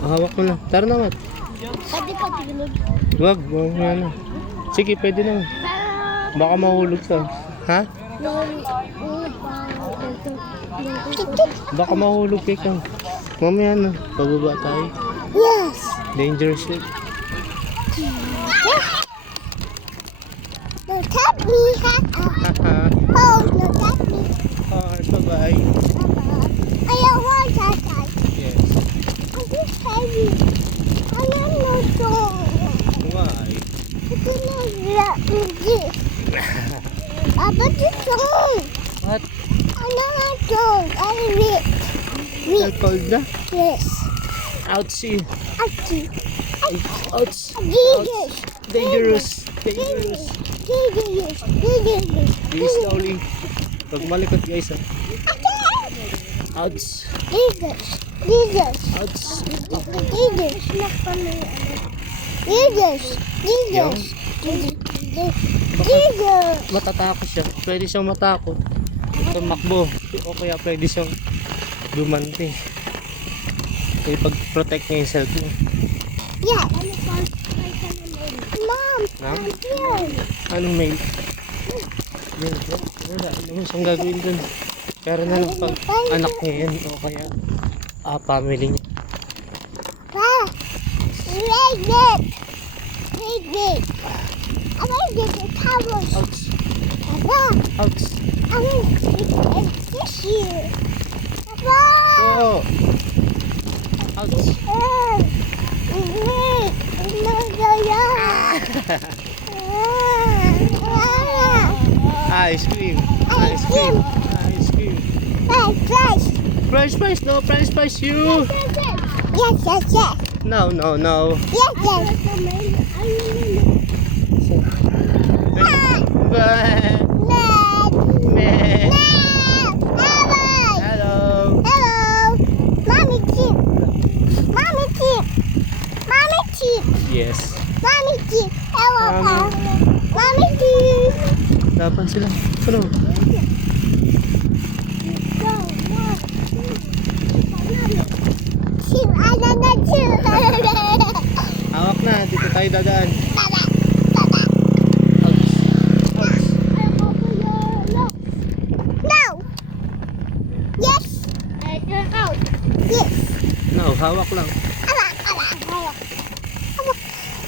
Hawak mo lang. Tara na, Mat. Pwede pa tigilod. Wag, wag mo na. Sige, pwede na. Baka mahulog ka. Ha? Baka mahulog ka. Mamaya na. Pababa tayo. Yes. Dangerous yun. No, tap me. Oh, no, tap me. Bye-bye. I don't want that guy. Yes. I'm just heavy. I don't know song. Why? I don't know this. Papa, the song. What? I don't know song. I read. You're cold na? Yes. Ouchie. Aki. Ouch. Jesus. Dangerous. Dangerous. Jesus. Jesus. Be slowly. Pag malikot guys ha. Ouch. Jesus. Jesus. Ouch. Jesus. Jesus. Jesus. Jesus. Matatakot siya. Pwede siyang matakot. Tumakbo. O kaya pwede siyang dumante. Kaya pag-protect niya yung self niya. Yeah. Mom. Ma'am? I'm here. Anong mail? Yan. Wala. Ano mo siyang gagawin dun? Pero na lang pag anak niya yan. O kaya family niya. Pa. Wait it. Wait it. I want to get the towels. Ouch. Papa. Ouch. I want to get this here. Papa. Oh. Ouch. Ice cream. Ice cream. Ice cream. French fries. No, French fries. You. Yes. No, no, no. Yes. Bye. Meh. Hello. Hello. Mommy chip. Yes. Yes. Chip. Hello, Pa. Mommy chip. Dapat sila. Ano? Chip. Chip. Hawak na. Dito tayo dadaan. Baba. Ouch. Ouch. No. Yes. Yes. No, hawak lang.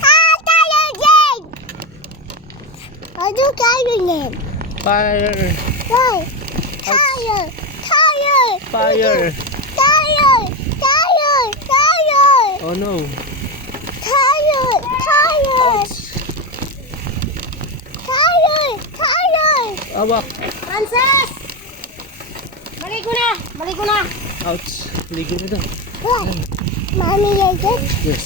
Tayo din. Ano tayo din? Fire. Why? Tayo. Fire. Tayo. Oh no. Tayo. Ouch. Hawak. Frances! Maligo na. Ouch. Ligo na daw. Why? Mommy, yes. Yes.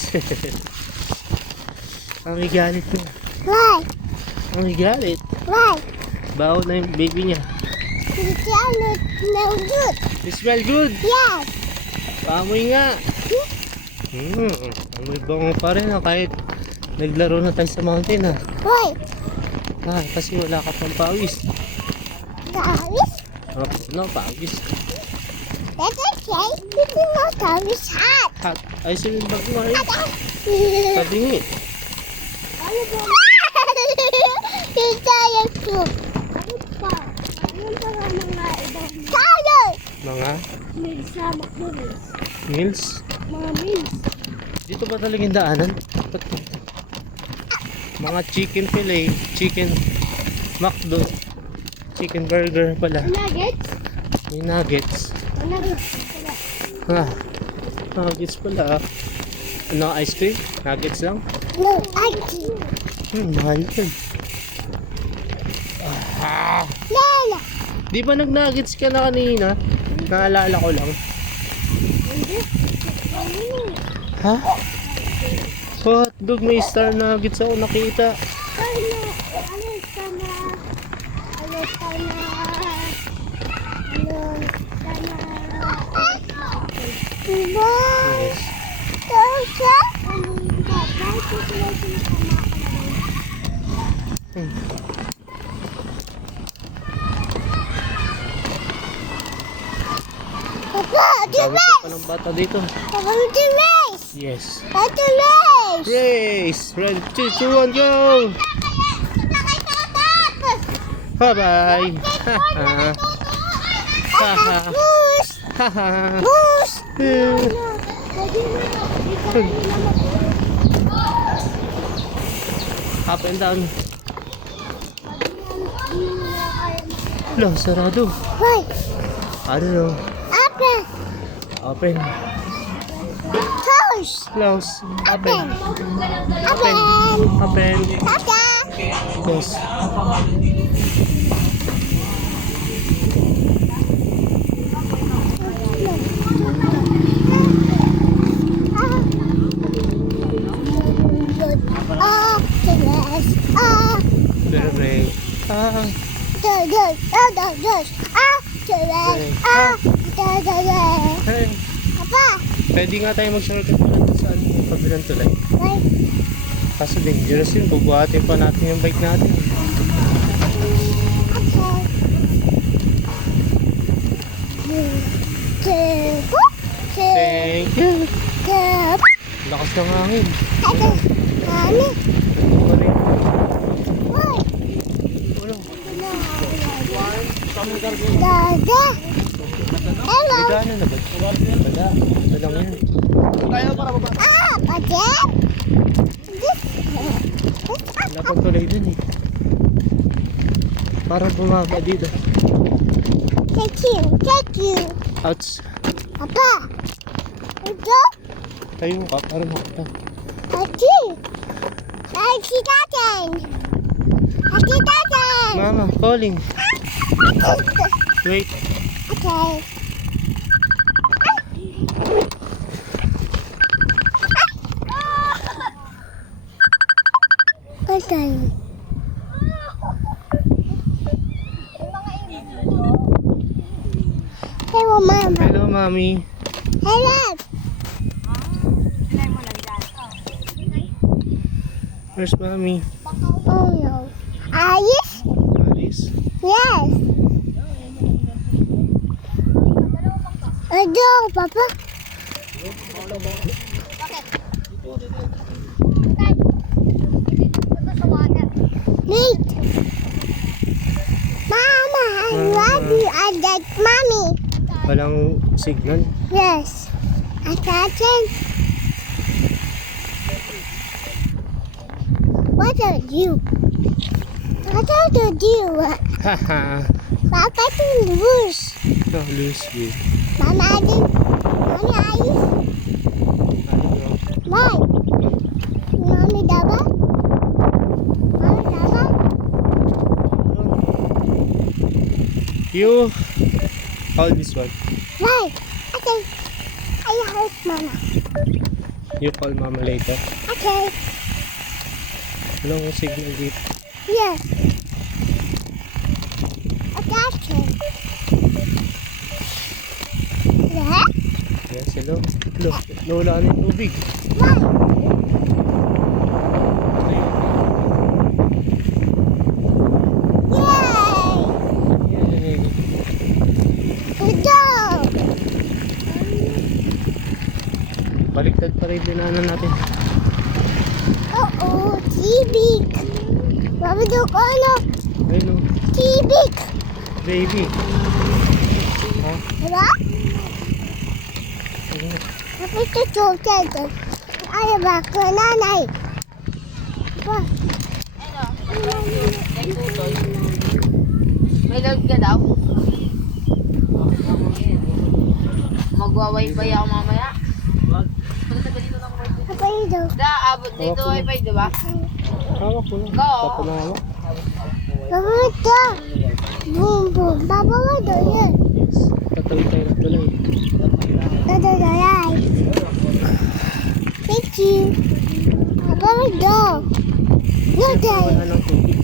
Ang galit niya. Why? Ang galit. Why? Baho na yung baby niya. It sounded no good. It smell good. Yes. Paamoy nga. Amoy bango pa rin kahit naglaro na tayo sa mountain Why? kasi wala ka pang pawis. Tavis? No, pawis. That's okay. It's not tavis hot. Hot. Ay, sila yung bag mo rin. Tabingi. Yung tayo soup. Tayo! Mga Meals sa McDonald's. meals. Mga meals. Dito ba talagang daanan? Mga chicken fillet, chicken McDo, chicken burger pala. Nuggets? May nuggets. Nuggets. Nuggets pala. Ano, ice cream? Nuggets lang? No, ice. Mahal yun. Lala. Di ba nag-nuggets ka na kanina? Naalala ko lang. Ha? Hotdog, may star nuggets ako nakita. Diba? Yes. Tosya? Papa, Dami Dimes! pa ng bata dito. Papa, Dimes! Yes. Let's race. Race! Ready, 2, 2, 1, go! Bye-bye! Haha! Haha! Moose. Haha! Moose. Up and down. Lo, sarado. Why? I don't know. Open. Open. Close. Close. Open. Open. Open. Tata. Close. Very. Hey. Pwede nga tayo mag-shortcut pa natin sa kabilang tulay. Kaso dangerous yun. Bubuhatin pa natin yung bike natin. Thank you. Lakas ng hangin. Wala. May daanan na ba? Wala. Ito lang yan. Wala pang tulay dun eh. Parang bumaba dito. Thank you. Ouch. Papa, ito? Tayo ka. Parang makita. Ati. Ati tatang. Ati tatang. Mama, calling. Wait. Okay. Okay. Hello, Mama. Hello, Mommy. Hello. Where's Mommy? Oh no. Alice? Alice. Yes. Ado, Papa. Wait. Mama, I love you. I like Mommy. Walang signal. Yes. I got it. What are you? What are you? Haha. Papa to lose. No, lose you. Mama, I didn't. Mommy, I I don't know. why? Mommy, Daba? Mommy, Daba? You hold this one. Why? Okay. I hurt Mama. You call Mama later. Okay. Walang signal dito. Yes. I got him. Yeah? Yes, hello. Hello. Nawala na yung tubig. Why? Yay! Yay! Good job! Baliktad pa rin dinaanan natin. Uh-oh, T-Big. Mama, do ko ano? Ayun o. T-Big. Baby. Ha? Diba? Ayun. Kapit ito chocolate. Ay, ba? Nanay. Ba? May load ka daw? Magwa-wifi ako mamaya. Apa ito? Abot dito wifi, di ba? Hawak ko lang. Go. Papanawa. Baba ito. Boom, boom. Baba mo ito. Yan. Yes. Tatawid tayo ng tuloy. Dadadalay. Thank you. Baba mo ito. Noodle. Wala ng tubig.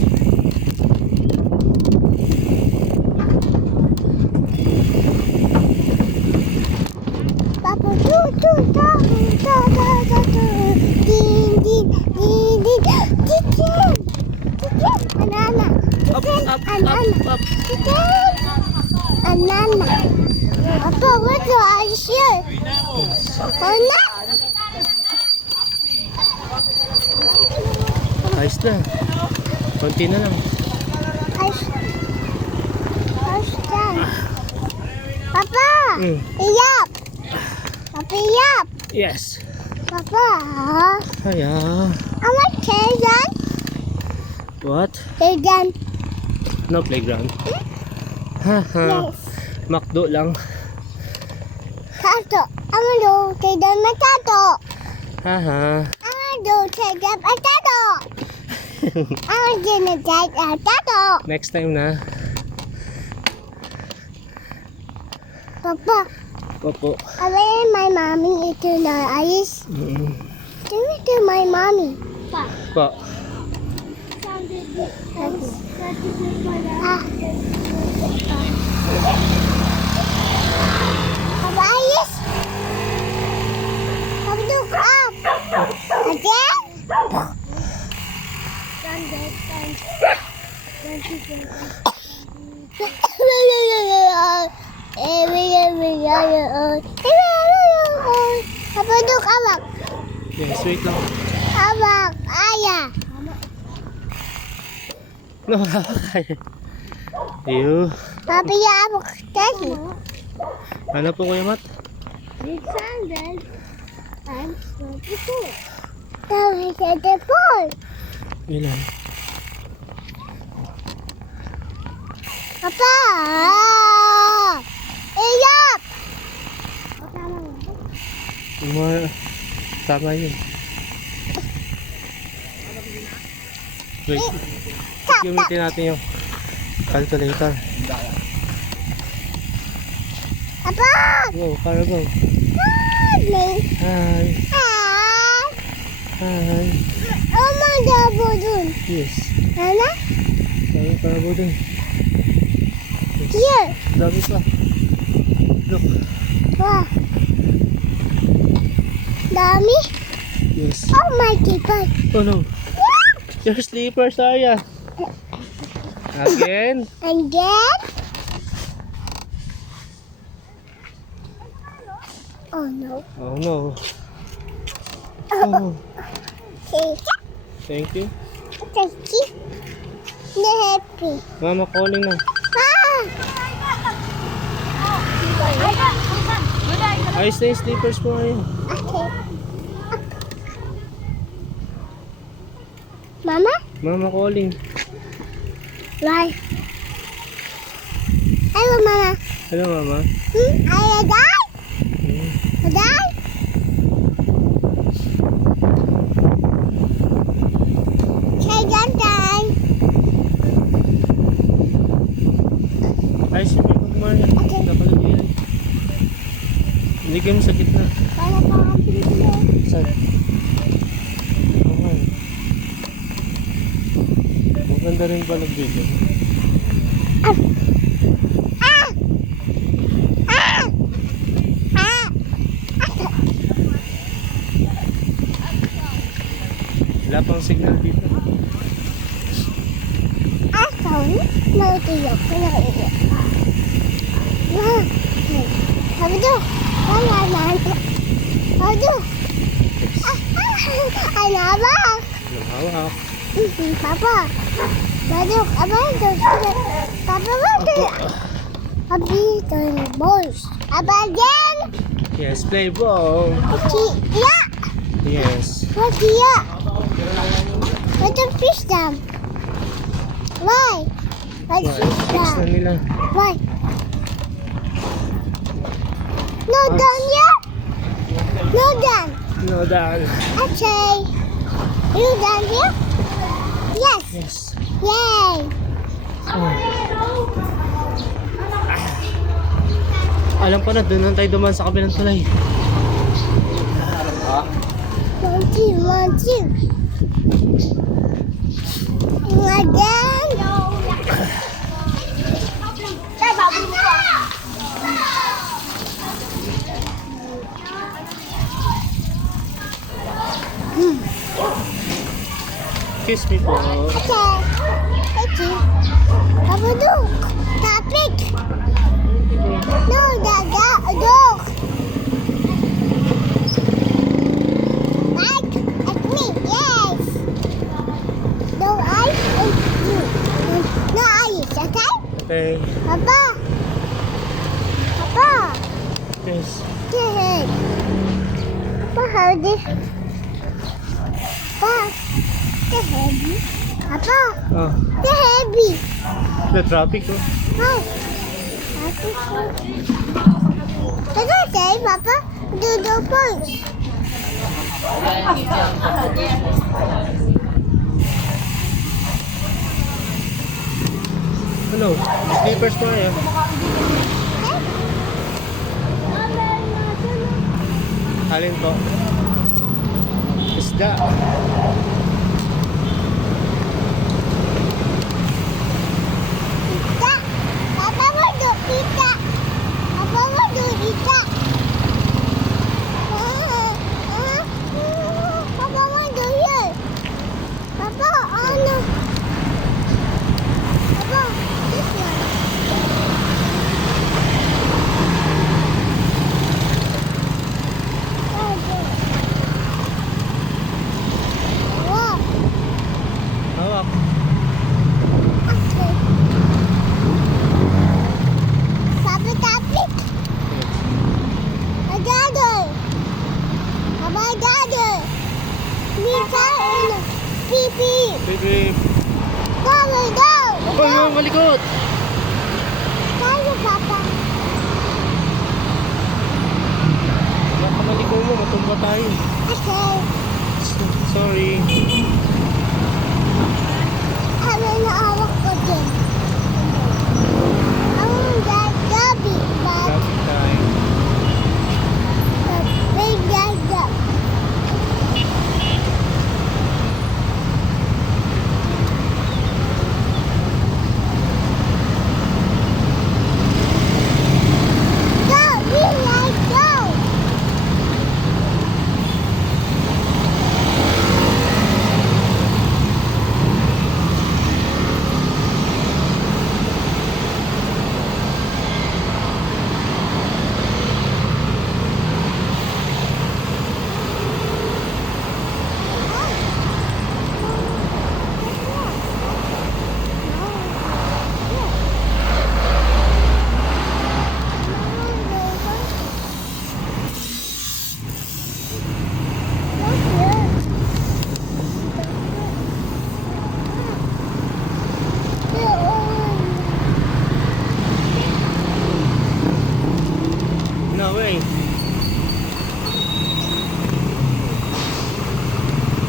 Papa, do, do, da, da, da, da, da. Din, din, din, din. Chicken. Chicken. Banana. Up, Chicken. up, Banana. up, up. Chicken. Banana. Papa, what do I say? Yes. Banana. Ayos na. Konti na lang. Ayos dyan. Papa! Mm. Iyap! Papa, iyap! Yes. Papa, Aya. I want Kaidan. What? Kaidan. No playground. Haha. Yes. Makdo lang. Tato. I want to Kaidan Matato. Haha. I want to Kaidan Matato. I want to Kaidan Matato. Next time na. Papa, Opo. I want my mommy ito na ayos. Give it to my mommy. Po. Ah. Papa, ayos. Papa, look up. Again? Papa, look up. Yes, wait lang. Abak, ayah. No, kaya. Ew. Papa, ya abak tadi. Ano po Kuya Mat? It's sandal. I'm 24. I'm 24. Ilan? Papa! Iyap! Tama yun. Wait. Gamitin natin yung calculator. Papa! Go, para go. Hi! Hi. Hi! Hi. Oma dabo dun. Yes. Nana? Dami para go dun. Here. Dami pa. Look. Wah. Dami? Yes. Oh my God. Oh no. Your slippers, Aya. Again. And then? Oh no. Oh no. Oh. Okay. Thank you. Thank you. The happy. Mama calling na. Ah! Ayos na yung slippers mo ngayon. Okay. Mama? Mama calling. Why? Hello, Mama. Hello, Mama. I die? I die? Say done. Ayos yung mga kumari. Okay. Napalagyan. Hindi kayo sa gitna. Para parang Pilipino. Saan? Okay. Maganda rin pala video. Ah! Ah! Ah! Ah! Wala pang signal dito. Asan? Nautiyak ko na iyo. Ma! Sabi do! Wala na. Sabi do! Ano ba? Walang hawak. Papa! Sabi do! Abang do! Papa ba do? Abi do na boys. Abang again! Yes, play ball. Ya! Yes. What ya? What the fish dam? Why? What Why? fish Fix na dam? nila. Why? No done yet? No done. No, done. Okay. You done here? Yes. Yes. Yay. Oh. Alam ko na, doon lang tayo duman sa kabilang tulay. One, two. Again. Kiss me po. Okay. Thank you. Papa dog. Topic. No, dog. Like at me. Yes. Okay. Papa. Papa. Yes. Good. Papa, how this? Papa. The heavy. Papa. Oh, The heavy. the traffic oh. How? What did I say, Papa? Do the punch. Ano? Slippers mo yan. Alin po? Isda. Pita. Papa mo do pita. Papa mo do pita. Papa mo do yun. Papa, ano? Papa, this one. Wow. Hawak. Okay. Sabi tapik. I got it. Papa, I got it. Nita, pipi. Baby. Go, go. Oh, yung malikot. Tayo, Papa. Baka maliko mo, matumba tayo. Okay. Sorry. Ano na awak ko din? Ang gabi, but Traffic time. big gaga. Go, we like go. No way.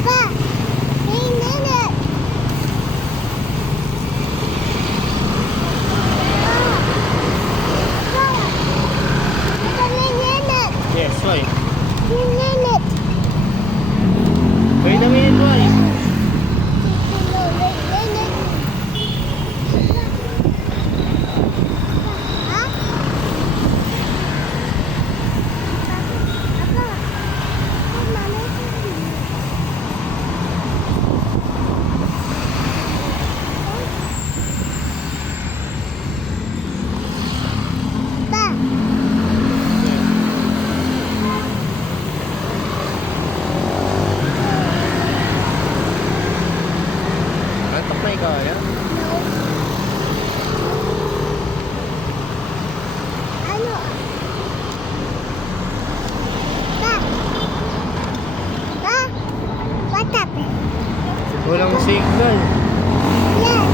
Pa, hey, Nana. Yes, why? Nana. Wait a minute, why? Antok na ikaw, ya? Ano? Pa? Pa? What happened? Walang signal. Yes.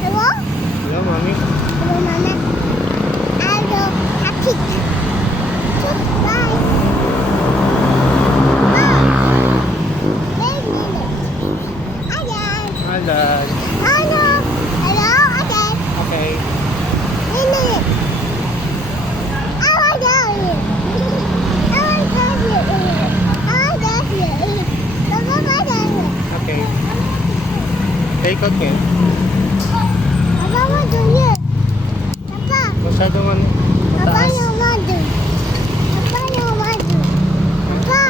Hello? Hello, mami. Hello, Mama. Hello, Happy. Bye. Wait a minute. Again. Alan. Hello. Hello, again. Okay. Wait a minute. I want to go here. I want to go here. I want to go here. Papa, Papa, Okay. Take out ngayon. Papa, want to here. Papa. Masyadong ano, Papa, mataas. you want to. Papa, you want to. Papa.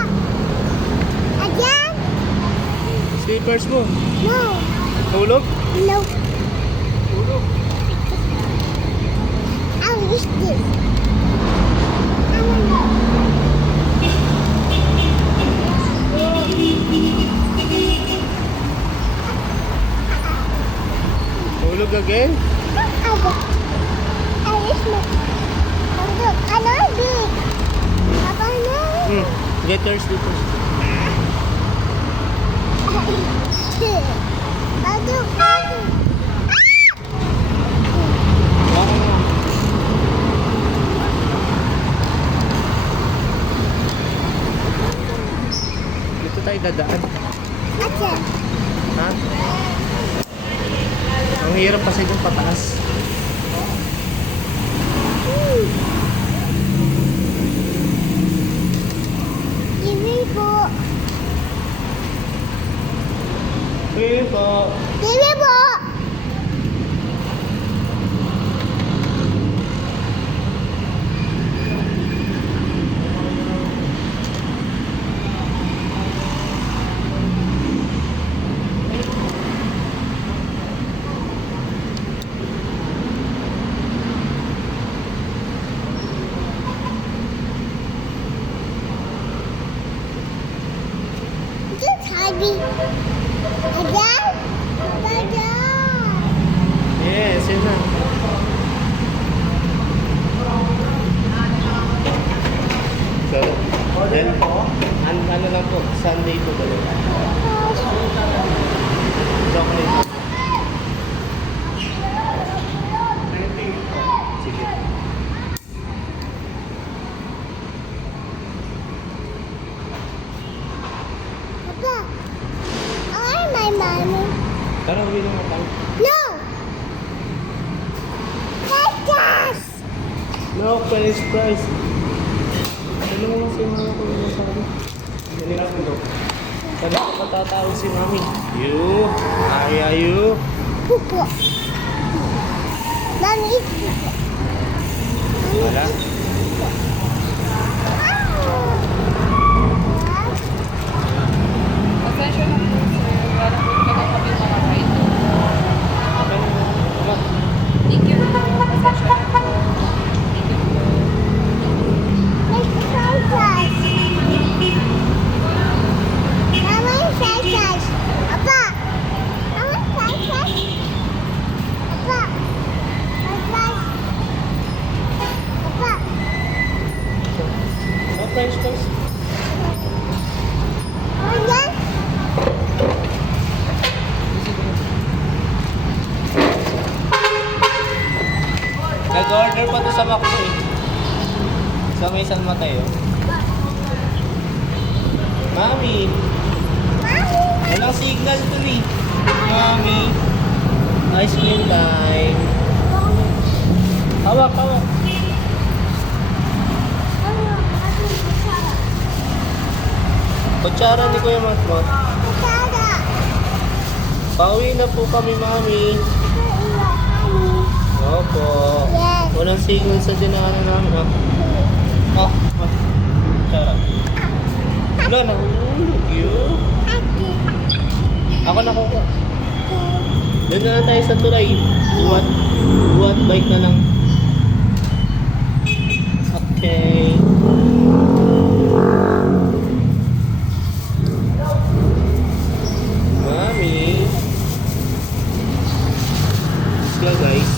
Again? Slippers mo. No. Tulog? No. Tulog. I wish this. I want to. Tulog na again? Aba. Ayos mo. Ano, big? Papa, no. Get your slippers. Ano, Baka nga. Dito tayo dadaan. Ate. Ha? Ang hirap kasi dun pataas. Iwi po. Pwede po. Iwi po. Just huggy. Again? Again. Yes, yun na. So, then, ano lang po, Sunday po dalawa. Chocolate. Sige. Papa, I my mommy. Tara, uwi na tayo. No. Let's No, French fries. Ano mo si mama ko yung masabi? Ganyan ako daw. Sabi ko patatawag si mami. You, you. Pupo. Mommy, eat pupo. Wala. Pasensya na po, sir. Wala po talaga kami mga ride. Thank you po. Pasensya na po. Thank you po. Make the fried rice. Mama, fried rice. Papa. Mama, fried rice. Papa. Fried rice. Papa. No French fries. Again? Nag-order pa to sa Macdo eh. Sa may San Mateo. Mami, Mommy. walang signal to eh. Mami, ice cream time. Hawak, hawak. Kutsara ni Kuya Matmat. Tada. Pauwi na po kami, Mami. Opo. Yes. Walang signal sa dinaanan namin. Ah, kutsara. Wala, nahulog yun. Ako nakuha. Doon na lang tayo sa tulay. Buwat bike na lang. Okay. Mami. Let's go, guys.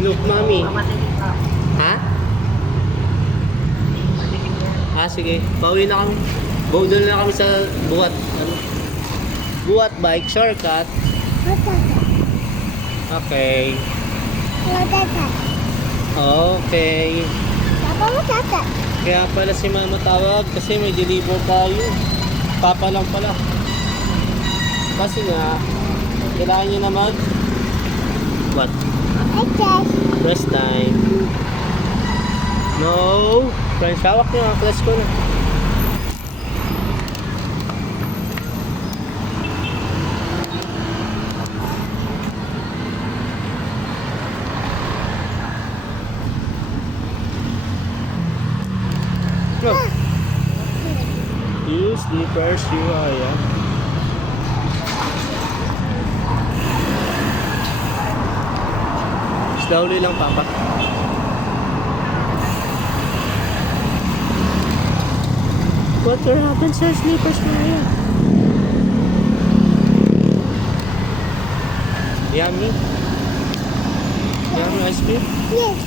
Look, Mami. Ha? Ah, sige. Pauwi na kami. Doon na kami sa buwat. Ano? Buwat bike shortcut. Okay. Okay. Papa mo tata. Kaya pala si mama tawag kasi may deliver tayo. Papa lang pala. Kasi nga, kailangan nyo naman. What? Okay. Rest time. No. Friends, hawak nyo. Clutch ko na. Go. You sleepers, you are, yeah. Slowly lang, Papa. What happened sa sleepers mo yan? cream? Yes.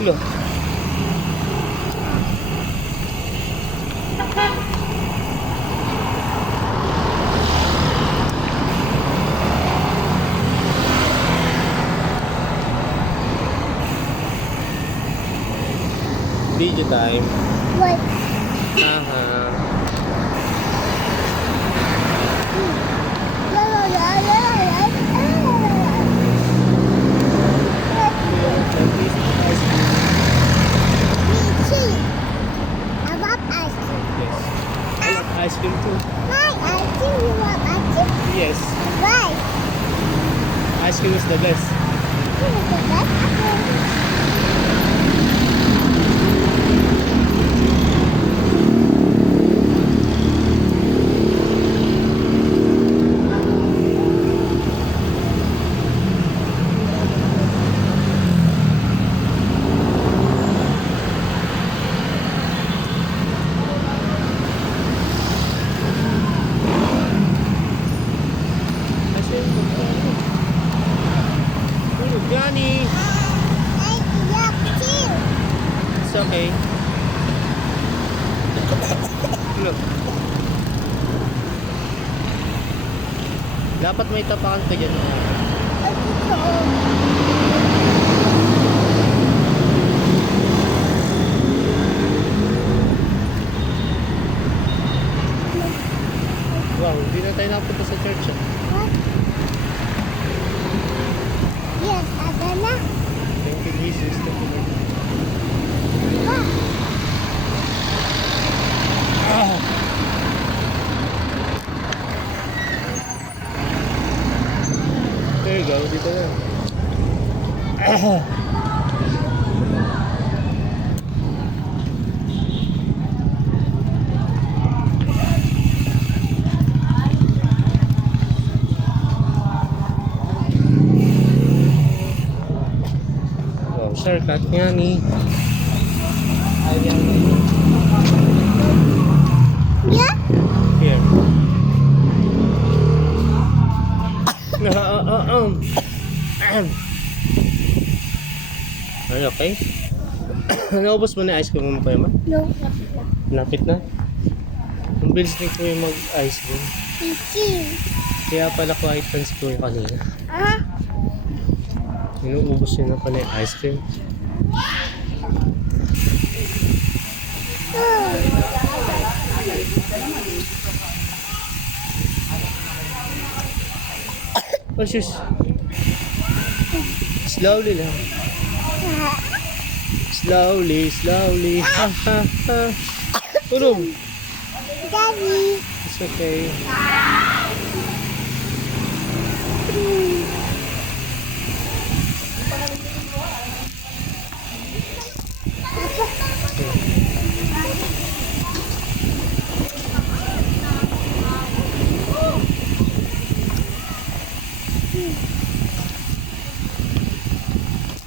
Look. Video time. What? Aha. La la la la la. Me too. I love ice cream. Yes. I like ice cream too. Hi, ice cream. You love ice cream? Yes. Why? Ice cream is the best. You look at that apple. Ice cream. Tulog, Johnny. I love too. It's okay. Look. Dapat may tapakan ka dyan. Wow, hindi na tayo napunta sa church. Ah. What? Yes, Adana. Thank you, Jesus. Thank you, Lord. What? There you go, dito na. Wow, shortcut nga ni. Ayan. Yeah? Here. Are you okay? Naubos mo na yung ice cream mo, Kuya Ma? No. Lapit na. Ang bilis ni Kuya mag-ice cream. Ichi. Kaya pala quiet friends si Kuya kanina. Ah? Inuubos niya na pala yung ice cream. Oh, shush. Slowly lang. Slowly, slowly. Ha, ha, ha. Tulog. Daddy. It's okay.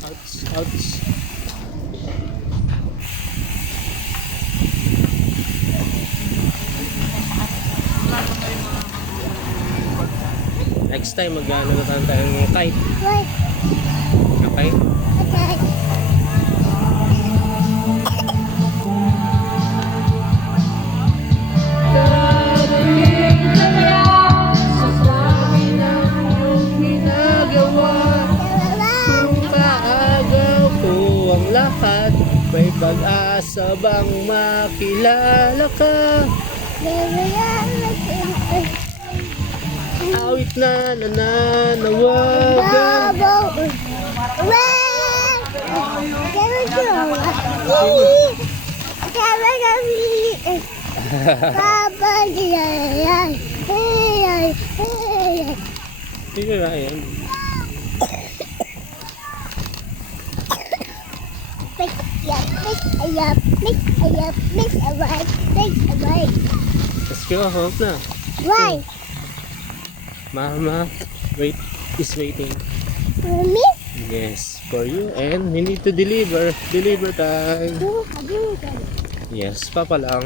Ouch, ouch. Next time mag-ano na tayo ng kite. What? Okay? Okay. May pag-asa bang makilala ka? Awit na nananawagan. Bubble. Sige na yan. Let's go, hope na. Why? Mama is waiting. For me? Yes, for you, and we need to deliver. Deliver time. No, I do. Yes, papa lang.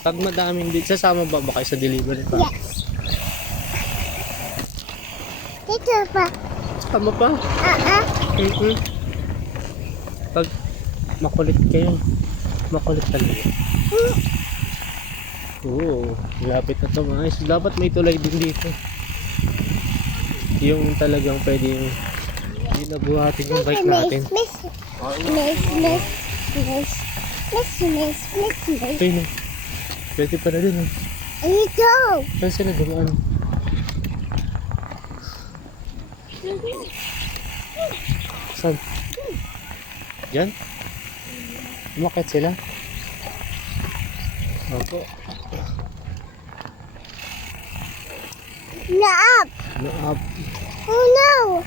Pag madaming sasama ba kayo sa delivery pa? Yes. Dito pa. Sama pa? Mm-mm. Pag makulit kayo, makulit talaga. Oo, lapit na to guys. Dapat may tulay din dito. Yung talagang pwedeng hindi nabuhatin yung bike natin. Ayun na. Pwede pa na din eh. Ito. Saan sila dumaan? Saan? Diyan? Umakit sila? Opo. Naap. Naap. Oh no.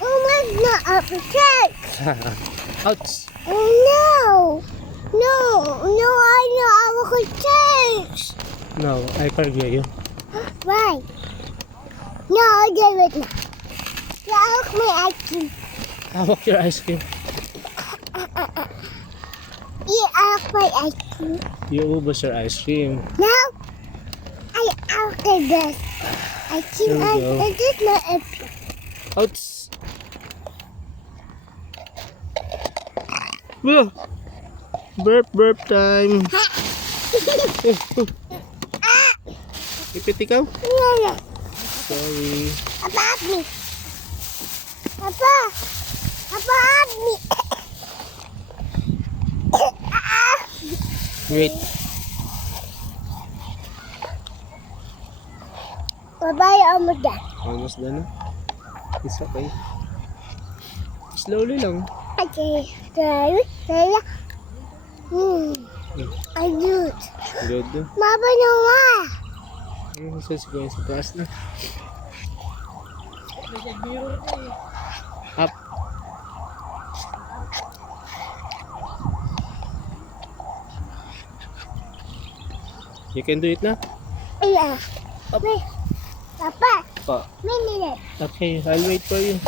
Oh my naap. Check. Ouch! Oh no. No. No, I know I will change. No, I forgive you. Why? No, I did it now. Look my ice cream. Hawak your ice cream. Eat out my ice cream. You ubos your ice cream. Now, I after this. I think There we go. I did not eat. Ouch! Whoa! Burp time! Ipit ikaw? Sorry. Papa, help me. Papa, help me. Wait. Papa, you're almost done. Almost done na. It's okay. Slowly lang. Okay, sorry. I do it. Good. Mama, no why? So, siguro sa taas na. Up. You can do it na? Yeah. Up. Wait. Papa, Pa. minute. Okay, I'll wait for you.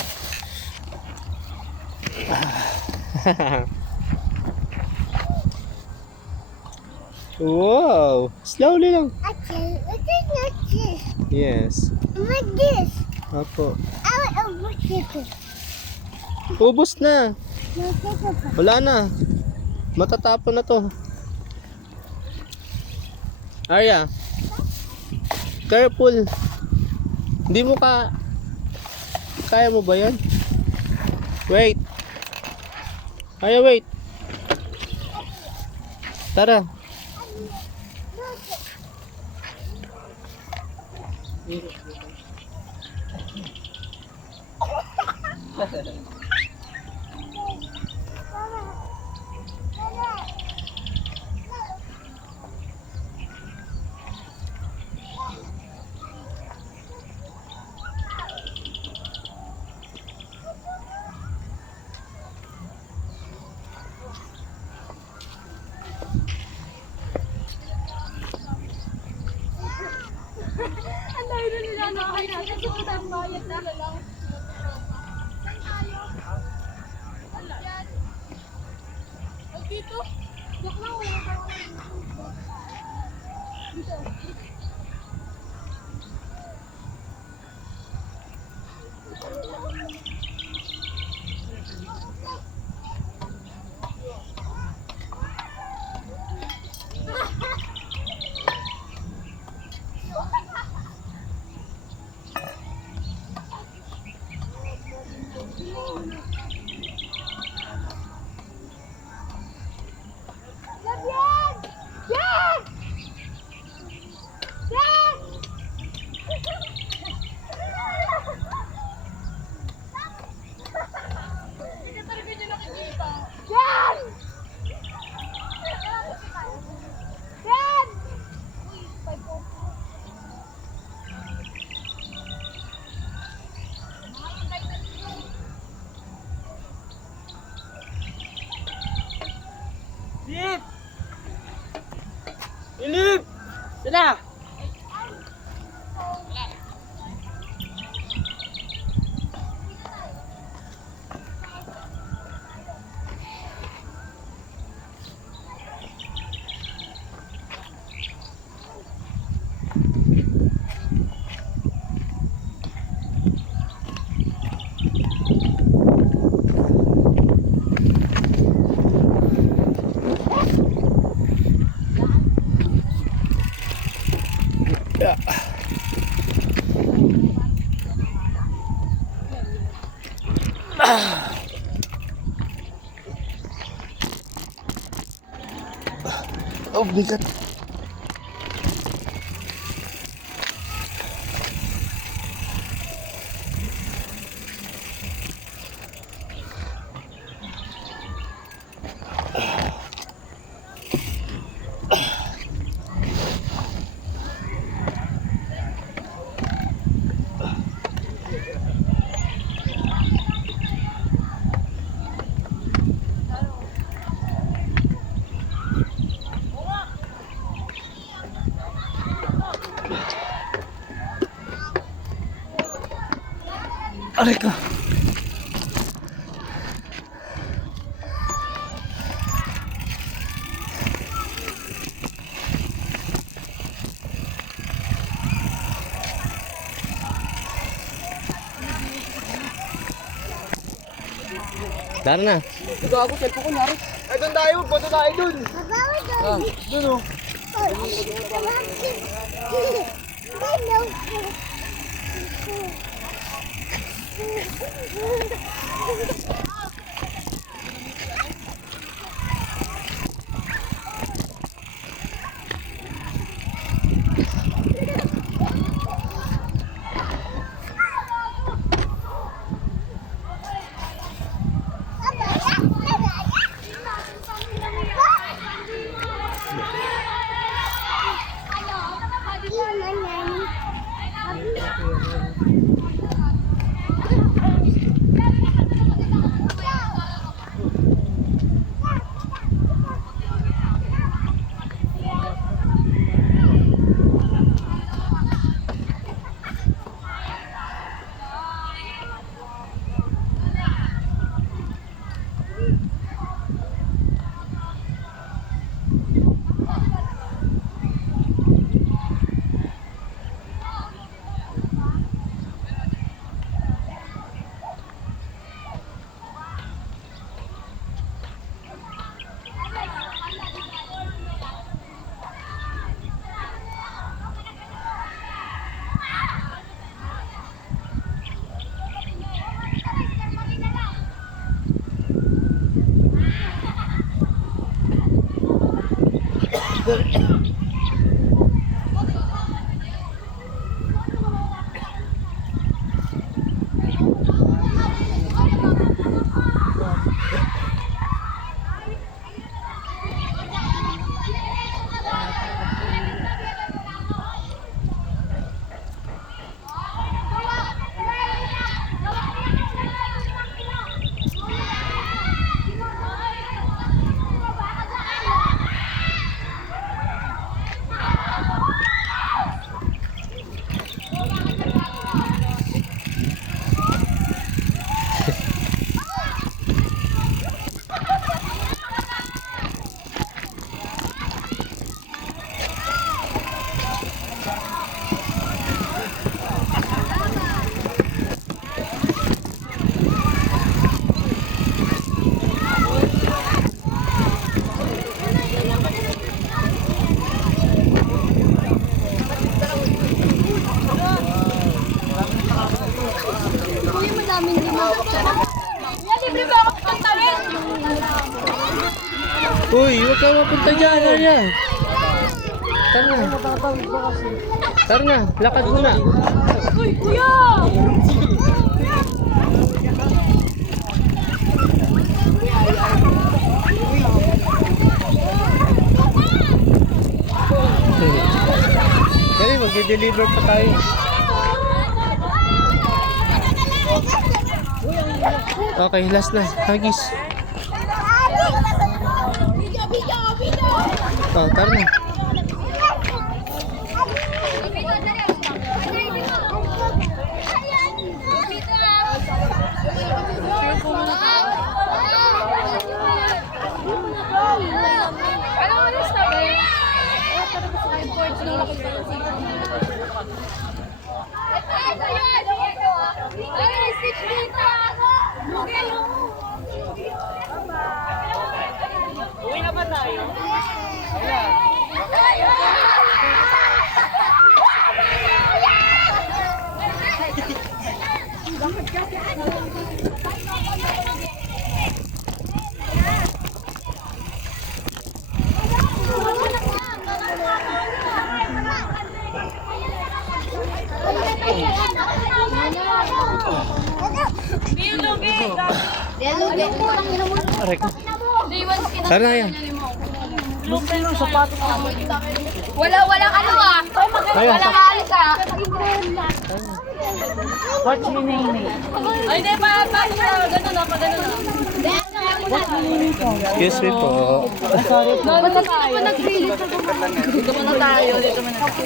Wow! Slowly lang. Okay, what is not this? Yes. What this? Apo. I want a potato. Ubus na. No, potato. Wala na. Matatapon na to. Arya. Careful. Hindi mo kaya mo ba yan? Wait. Arya, wait. Tara. Ang dahil na nila nakakain natin. Sumunod ang bayad na lang. Dito? Dito na wala pa. Dito. Oh, bigat. Aray ka. Tara na. Gago, cellphone ko nyari. Ay, doon tayo. Punta tayo doon. Babawi doon. Doon oh. Uy, huwag ka mapunta dyan, Arya. Tara na. Tara na, lakad muna. Uy, kuya! Kaya mag-deliver pa tayo. Okay, last na. Hagis. Oh, tara na. Ano oras na ba? Tara ba sa kayo board? Sino Uwi na ba tayo? Ayan. Aray ko. Tara na yan. Walang ano ah. Ayun, Walang alis ah. What's your name? Ay, hindi pa. Ganun na, pa ganun na. Excuse me po. Ba't dito pa nag-release na naman? Dito muna tayo. Dito muna tayo.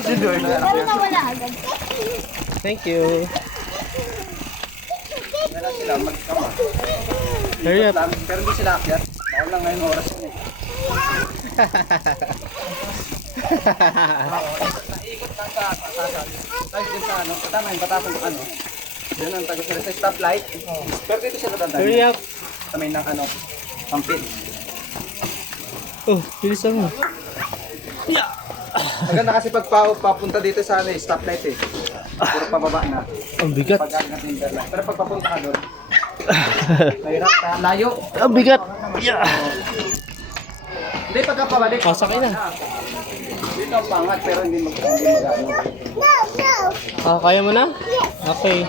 Pero nawala agad. Thank you. Meron sila magkama. Hurry up. Pero hindi sila akyat. Bawal lang ngayon oras yun eh. Naikot lang sa batasan. Ay, dun sa ano. Tama yung batasan ng ano. Yun ang tago sila sa stoplight. Pero dito sila tatandaan. Hurry up. Sa may ng ano. Pampil. Oh, bilisan mo. Maganda kasi pag papunta dito sa ano, stoplight eh. Puro pababa na. Ang bigat. Pag agad ng internet. Pero pag papunta ka doon, mahirap ka. Layo. Ang bigat. Yeah. Hindi, pagka pabalik. Oh, sakay na. Dito ang pangat pero hindi mag-ano. No, no. Ah, kaya mo na? Okay.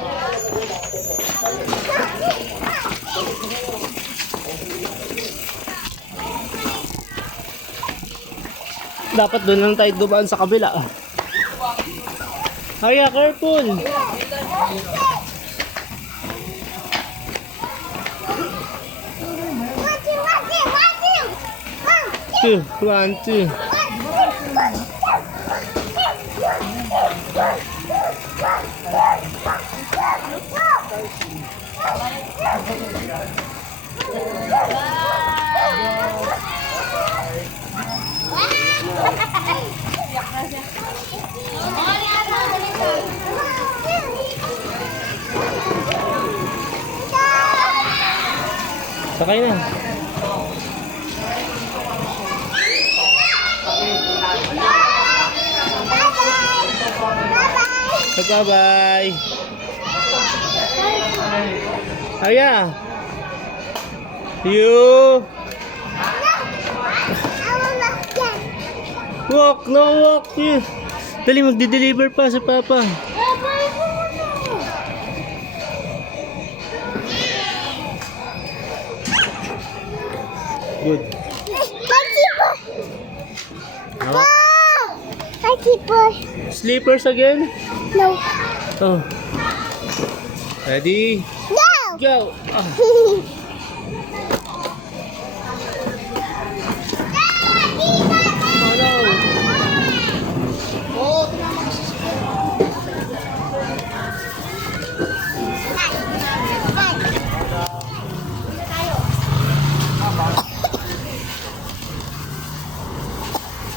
Dapat doon lang tayo dumaan sa kabila. Haya, careful. Two, one, two. Sakay na. Bye-bye. Aya. You. Walk, no walk. Yeah. Dali, magdi-deliver pa sa Papa. Good. Hawak. Slippers again? No. Oh. Ready? No. Go. Ah.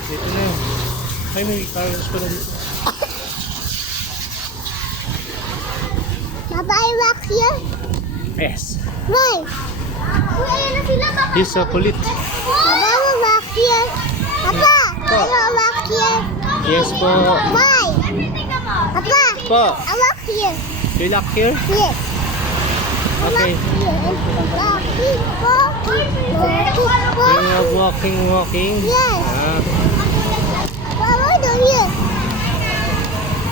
Dito na yun. Ay, may carros pa na dito. Bye-bye, back here. Yes. Bye. Ayun na sila, Papa. He's so kulit. Bye-bye, back here. Papa, bye-bye, back here. Yes po. Bye. Papa, Po. I walk here. You lock here? Yes. Okay. Walking, walking, walking, You are walking. walking. Yes. Ah. Papa, do here.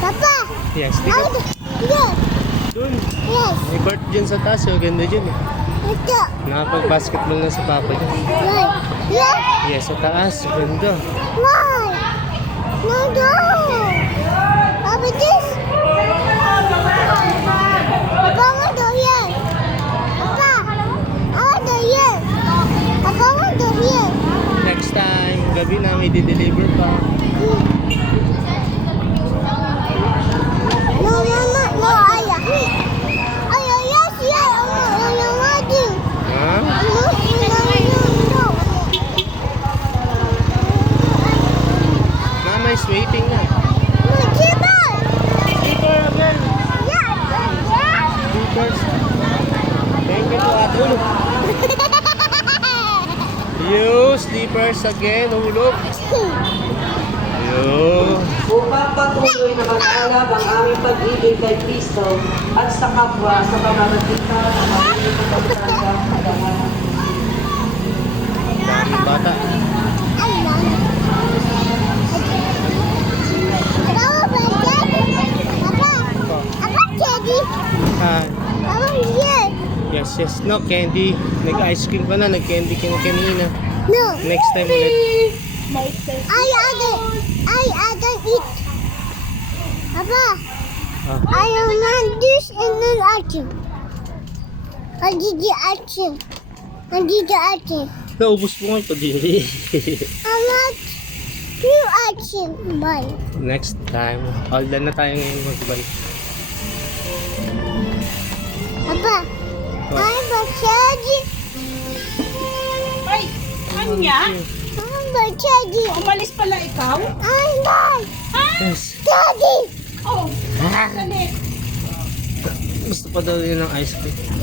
Papa, Yes. I do here. Dun. Yes. May court dyan sa taas. Oh. Ganda dyan eh. Ito. Nakapag-basketball na si Papa dyan. Right. Yes. Yes, sa taas. Ganda. Why? No, no. Papa, this. Papa, I want to here. Papa, I want to here. Papa, I want to here. Next time, gabi na may di-deliver pa. No, mama, no, Aya. Aya, yes, yes. I want to. Ha? No, no. Mama is waiting na. No, Jimmy. Sleeper again. Yes, yes. Sleepers. Thank you po at hulog. You, sleepers again. Hulog. You. Upang patuloy na mag-alab ang aming pag-ibig kay Kristo at sa kapwa sa pamamagitan ng maraming pagkakasanggang kadahanan. Daming bata. Papa, Hi. Papa, yes. Yes, yes. No, candy. Nag-ice cream ka na. Nag-candy ka na kanina. No. Next time ulit. I don't eat. Papa, Ah. I don't want this and then action. I did the action. I did the action. Naubos mo nga ito, Diri. I want two action. Bye. Next time. All done na tayo ngayon mag-bye. Papa, Oh. I'm a charge. Ay, Anya? I'm a charge. Umalis pala ikaw? I'm not. Yes. Daddy. Oh, Ah, galit. gusto pa daw yun ng ice cream.